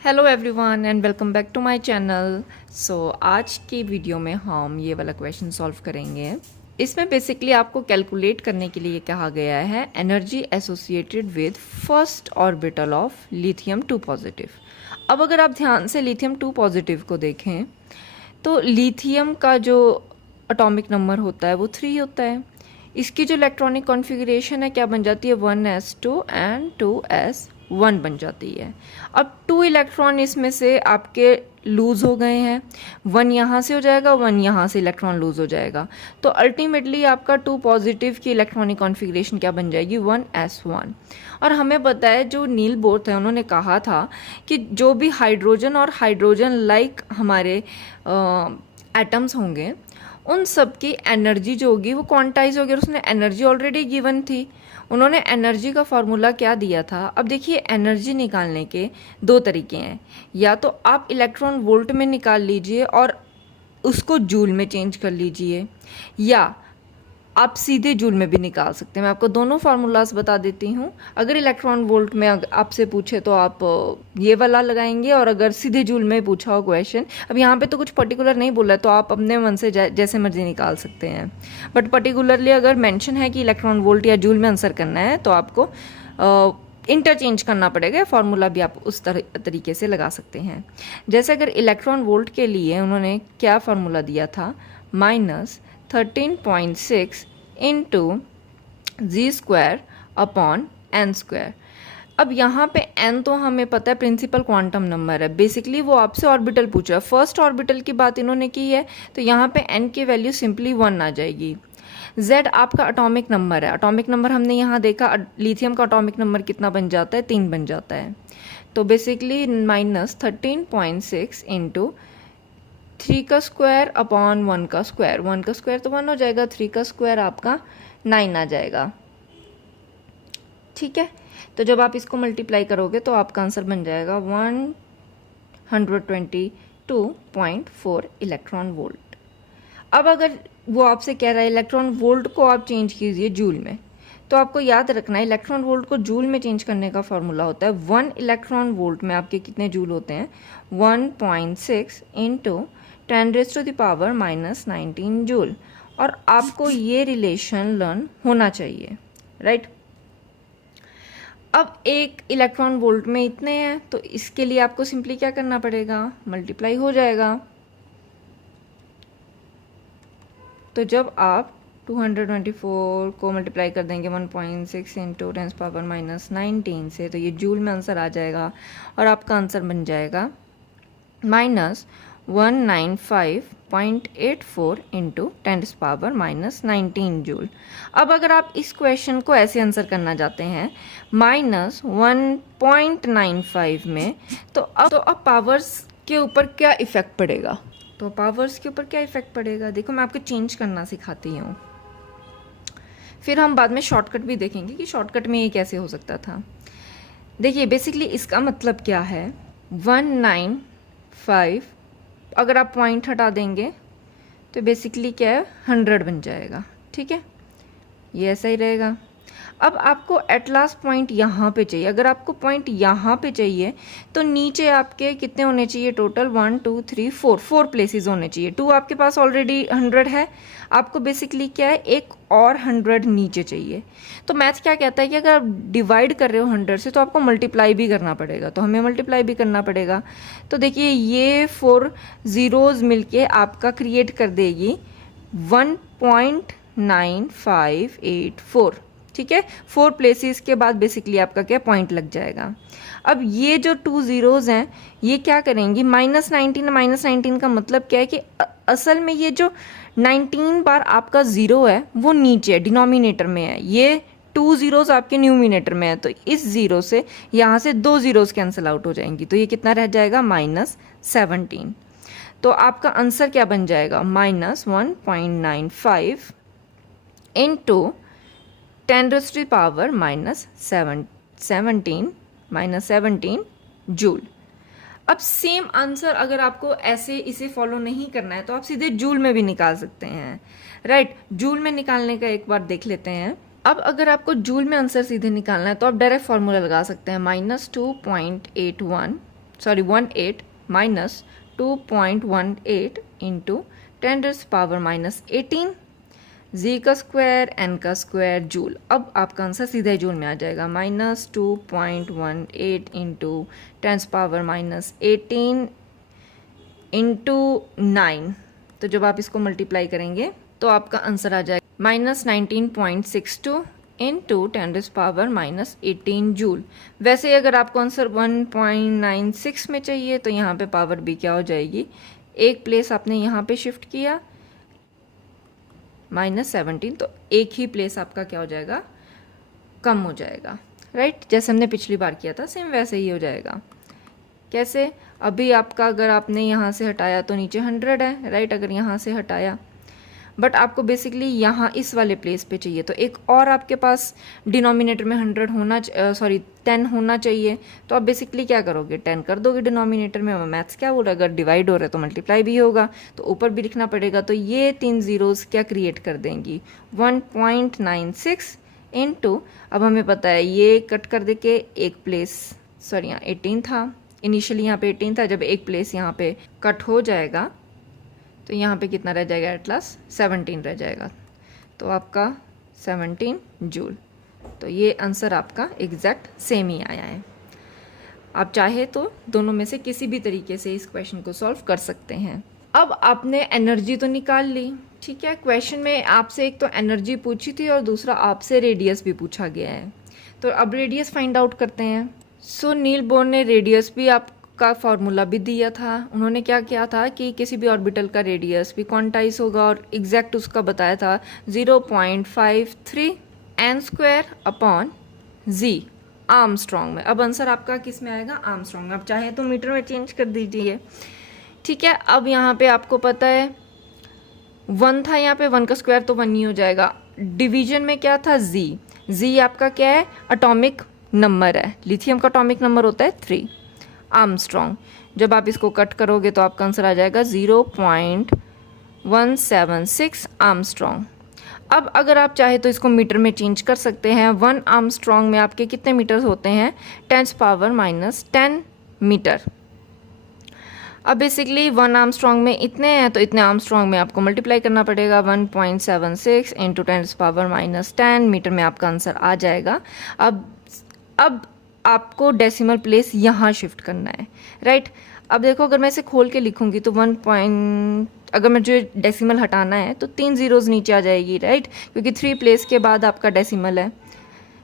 Hello everyone and welcome back to my channel. आज की video में हम ये वाला क्वेश्चन सॉल्व करेंगे। इसमें बेसिकली आपको कैलकुलेट करने के लिए कहा गया है energy associated with first orbital of lithium 2 positive. अब अगर आप ध्यान से लिथियम 2 पॉजिटिव को देखें तो लिथियम का जो एटॉमिक नंबर होता है वो 3 होता है। इसकी जो इलेक्ट्रॉनिक कॉन्फ़िगरेशन है क्या बन जाती है 1s2 एंड 2s1 बन जाती है। अब 2 इलेक्ट्रॉन इसमें से आपके लूज़ हो गए हैं, 1 यहाँ से हो जाएगा, 1 यहाँ से इलेक्ट्रॉन लूज़ हो जाएगा। तो अल्टीमेटली आपका 2 पॉजिटिव की इलेक्ट्रॉनिक कॉन्फ़िगरेशन क्या बन जाएगी 1s1। और हमें पता है जो नील बोर थे उन्होंने कहा था कि जो भी हाइड्रोजन और हाइड्रोजन लाइक हमारे एटम्स होंगे उन सब की एनर्जी जो होगी वो क्वांटाइज होगी, और उसने एनर्जी ऑलरेडी गिवन थी। उन्होंने एनर्जी का फॉर्मूला क्या दिया था। अब देखिए एनर्जी निकालने के 2 तरीके हैं, या तो आप इलेक्ट्रॉन वोल्ट में निकाल लीजिए और उसको जूल में चेंज कर लीजिए, या आप सीधे जूल में भी निकाल सकते हैं। मैं आपको दोनों फार्मूलाज बता देती हूँ। अगर इलेक्ट्रॉन वोल्ट में आपसे पूछे तो आप ये वाला लगाएंगे, और अगर सीधे जूल में पूछा हो क्वेश्चन, अब यहाँ पे तो कुछ पर्टिकुलर नहीं बोला है तो आप अपने मन से जैसे मर्जी निकाल सकते हैं। बट पर्टिकुलरली अगर मेंशन है कि इलेक्ट्रॉन वोल्ट या जूल में आंसर करना है तो आपको इंटरचेंज करना पड़ेगा। फार्मूला भी आप उस तरीके से लगा सकते हैं। जैसे अगर इलेक्ट्रॉन वोल्ट के लिए उन्होंने क्या फार्मूला दिया था -13.6 इंटू g² अपॉन n²। अब यहाँ पे n तो हमें पता है प्रिंसिपल क्वांटम नंबर है, बेसिकली वो आपसे ऑर्बिटल पूछ रहा है। फर्स्ट ऑर्बिटल की बात इन्होंने की है तो यहाँ पे n की वैल्यू सिंपली 1 आ जाएगी। z आपका एटॉमिक नंबर है। एटॉमिक नंबर हमने यहाँ देखा, लिथियम का एटॉमिक नंबर कितना बन जाता है 3 बन जाता है। तो बेसिकली -13.6 इंटू 3 का स्क्वायर अपॉन 1 का स्क्वायर, 1 का स्क्वायर तो 1 हो जाएगा, 3 का स्क्वायर आपका 9 आ जाएगा। ठीक है, तो जब आप इसको मल्टीप्लाई करोगे तो आपका आंसर बन जाएगा 122.4 इलेक्ट्रॉन वोल्ट। अब अगर वो आपसे कह रहा है इलेक्ट्रॉन वोल्ट को आप चेंज कीजिए जूल में, तो आपको याद रखना है इलेक्ट्रॉन वोल्ट को जूल में चेंज करने का फॉर्मूला होता है 1 इलेक्ट्रॉन वोल्ट में आपके कितने जूल होते हैं 1.6 इंटू 10⁻⁻19 जूल। और आपको ये रिलेशन लर्न होना चाहिए, राइट। अब एक इलेक्ट्रॉन वोल्ट में इतने हैं तो इसके लिए आपको सिंपली क्या करना पड़ेगा, मल्टीप्लाई हो जाएगा। तो जब आप 224 को मल्टीप्लाई कर देंगे 1.6 इंटू 10⁻⁻19 से, तो ये जूल में आंसर आ जाएगा और आपका आंसर बन जाएगा -195.84 इंटू 10⁻⁻19 जूल। अब अगर आप इस क्वेश्चन को ऐसे आंसर करना चाहते हैं -1.95 में, तो अब पावर्स के ऊपर क्या इफेक्ट पड़ेगा। तो पावर्स के ऊपर क्या इफेक्ट पड़ेगा, देखो मैं आपको चेंज करना सिखाती हूँ, फिर हम बाद में शॉर्टकट भी देखेंगे कि शॉर्टकट में ये कैसे हो सकता था। देखिए बेसिकली इसका मतलब क्या है 195, अगर आप पॉइंट हटा देंगे तो बेसिकली क्या है 100 बन जाएगा। ठीक है, ये ऐसा ही रहेगा। अब आपको एट लास्ट पॉइंट यहाँ पे चाहिए। अगर आपको पॉइंट यहाँ पे चाहिए तो नीचे आपके कितने होने चाहिए टोटल 1 2 3 4 प्लेसेस होने चाहिए। 2 आपके पास ऑलरेडी 100 है, आपको बेसिकली क्या है एक और 100 नीचे चाहिए। तो मैथ क्या कहता है कि अगर आप डिवाइड कर रहे हो 100 से तो आपको मल्टीप्लाई भी करना पड़ेगा, तो हमें मल्टीप्लाई भी करना पड़ेगा। तो देखिए ये 4 ज़ीरोज़ मिलके आपका क्रिएट कर देगी 1.9584। ठीक है, 4 प्लेसेस के बाद बेसिकली आपका क्या पॉइंट लग जाएगा। अब ये जो 2 ज़ीरोज़ हैं ये क्या करेंगी -19 का मतलब क्या है कि असल में ये जो 19 बार आपका ज़ीरो है वो नीचे डिनोमिनेटर में है, ये 2 ज़ीरोज़ आपके न्यूमिनेटर में है। तो इस ज़ीरो से यहाँ से 2 ज़ीरोज़ कैंसिल आउट हो जाएंगी, तो ये कितना रह जाएगा -17। तो आपका आंसर क्या बन जाएगा -1.95 इंटू 10⁻⁻17 जूल। अब सेम आंसर अगर आपको ऐसे इसे फॉलो नहीं करना है तो आप सीधे जूल में भी निकाल सकते हैं, राइट। जूल में निकालने का एक बार देख लेते हैं। अब अगर आपको जूल में आंसर सीधे निकालना है तो आप डायरेक्ट फार्मूला लगा सकते हैं -2.81 18 माइनस 2.18 इंटू 10⁻⁻18 जी का स्क्वायर एन का स्क्वायर जूल। अब आपका आंसर सीधे जूल में आ जाएगा, -2.18 इंटू 10⁻⁻18 इंटू 9। तो जब आप इसको मल्टीप्लाई करेंगे तो आपका आंसर आ जाएगा -19.62 इंटू 10⁻⁻18 जूल। वैसे अगर आपको आंसर 1.96 में चाहिए तो यहाँ पे पावर भी क्या हो जाएगी, एक प्लेस आपने यहाँ पे शिफ्ट किया -17, तो एक ही प्लेस आपका क्या हो जाएगा, कम हो जाएगा, राइट। जैसे हमने पिछली बार किया था सेम वैसे ही हो जाएगा। कैसे, अभी आपका अगर आपने यहाँ से हटाया तो नीचे 100 है, राइट, अगर यहाँ से हटाया, बट आपको बेसिकली यहाँ इस वाले प्लेस पे चाहिए, तो एक और आपके पास डिनोमिनेटर में 10 होना चाहिए। तो आप बेसिकली क्या करोगे, 10 कर दोगे डिनोमिनेटर में। मैथ्स क्या बोल रहा है, अगर डिवाइड हो रहा है तो मल्टीप्लाई भी होगा, तो ऊपर भी लिखना पड़ेगा। तो ये 3 जीरोज़ क्या क्रिएट कर देंगी, 1.96 इंटू, अब हमें पता है ये कट कर दे के एक प्लेस, सॉरी यहाँ 18 था, इनिशियली यहाँ पे 18 था, जब एक प्लेस यहाँ पे कट हो जाएगा तो यहाँ पे कितना रह जाएगा, एट लास्ट 17 रह जाएगा। तो आपका 17 जूल। तो ये आंसर आपका एग्जैक्ट सेम ही आया है। आप चाहे तो दोनों में से किसी भी तरीके से इस क्वेश्चन को सॉल्व कर सकते हैं। अब आपने एनर्जी तो निकाल ली, ठीक है। क्वेश्चन में आपसे एक तो एनर्जी पूछी थी और दूसरा आपसे रेडियस भी पूछा गया है। तो अब रेडियस फाइंड आउट करते हैं। सो नील बोर ने रेडियस भी आपका फॉर्मूला भी दिया था। उन्होंने क्या किया था कि किसी भी ऑर्बिटल का रेडियस भी क्वांटाइज होगा और एग्जैक्ट उसका बताया था 0.53 n² अपॉन जी आर्मस्ट्रॉन्ग में। अब आंसर आपका किस में आएगा, आर्मस्ट्रॉन्ग में। आप चाहे तो मीटर में चेंज कर दीजिए, ठीक है। अब यहाँ पे आपको पता है 1 था, यहाँ पे 1 का स्क्वायर तो 1 ही हो जाएगा। डिवीजन में क्या था, जी आपका क्या है, एटॉमिक नंबर है। लिथियम का एटॉमिक नंबर होता है 3। आर्मस्ट्रॉन्ग, जब आप इसको कट करोगे तो आपका आंसर आ जाएगा 0.176 आर्मस्ट्रॉन्ग। अब अगर आप चाहे तो इसको मीटर में चेंज कर सकते हैं। 1 आर्मस्ट्रॉन्ग में आपके कितने मीटर्स होते हैं, 10⁻⁻10 मीटर। अब बेसिकली 1 आर्मस्ट्रॉन्ग में इतने हैं, तो इतने आर्मस्ट्रॉन्ग में आपको मल्टीप्लाई करना पड़ेगा। 1.76 इंटू 10⁻⁻10 मीटर में आपका आंसर आ जाएगा। अब आपको डेसिमल प्लेस यहाँ शिफ्ट करना है, राइट। अब देखो अगर मैं इसे खोल के लिखूंगी तो अगर मुझे डेसिमल हटाना है तो 3 जीरोज़ नीचे आ जाएगी, राइट, क्योंकि 3 प्लेस के बाद आपका डेसिमल है,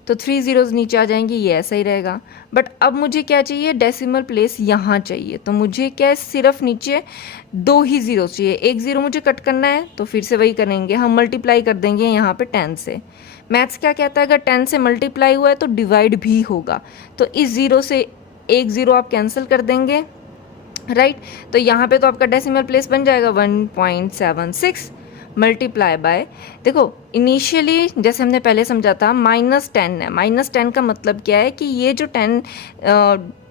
तो 3 जीरोज़ नीचे आ जाएंगी, ये ऐसा ही रहेगा। बट अब मुझे क्या चाहिए, डेसिमल प्लेस यहाँ चाहिए, तो मुझे क्या है, सिर्फ नीचे 2 ही जीरो चाहिए। एक ज़ीरो मुझे कट करना है, तो फिर से वही करेंगे, हम मल्टीप्लाई कर देंगे यहाँ पे 10 से। मैथ्स क्या कहता है, अगर 10 से मल्टीप्लाई हुआ है तो डिवाइड भी होगा, तो इस ज़ीरो से एक ज़ीरो आप कैंसिल कर देंगे, राइट। तो यहाँ पे तो आपका डेसिमल प्लेस बन जाएगा 1.76 मल्टीप्लाई बाय, देखो इनिशियली जैसे हमने पहले समझा था -10 है। -10 का मतलब क्या है कि ये जो 10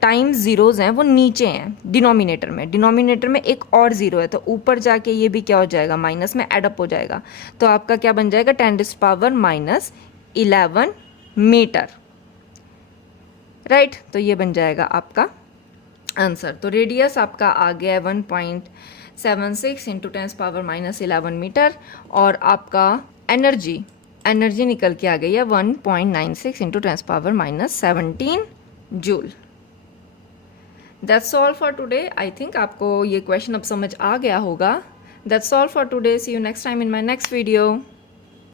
टाइम्स ज़ीरोज़ हैं वो नीचे हैं डिनोमिनेटर में एक और ज़ीरो है, तो ऊपर जाके ये भी क्या हो जाएगा, माइनस में एडअप हो जाएगा। तो आपका क्या बन जाएगा, 10⁻⁻11 मीटर, राइट। तो ये बन जाएगा आपका आंसर। तो रेडियस आपका आ गया है 1.76 इंटू 10⁻⁻11 मीटर, और आपका एनर्जी निकल के आ गई है 1.96 into 10⁻⁻17 joule. That's all for today. I think आपको ये क्वेश्चन अब समझ आ गया होगा। That's all for today. See you next time in my next video.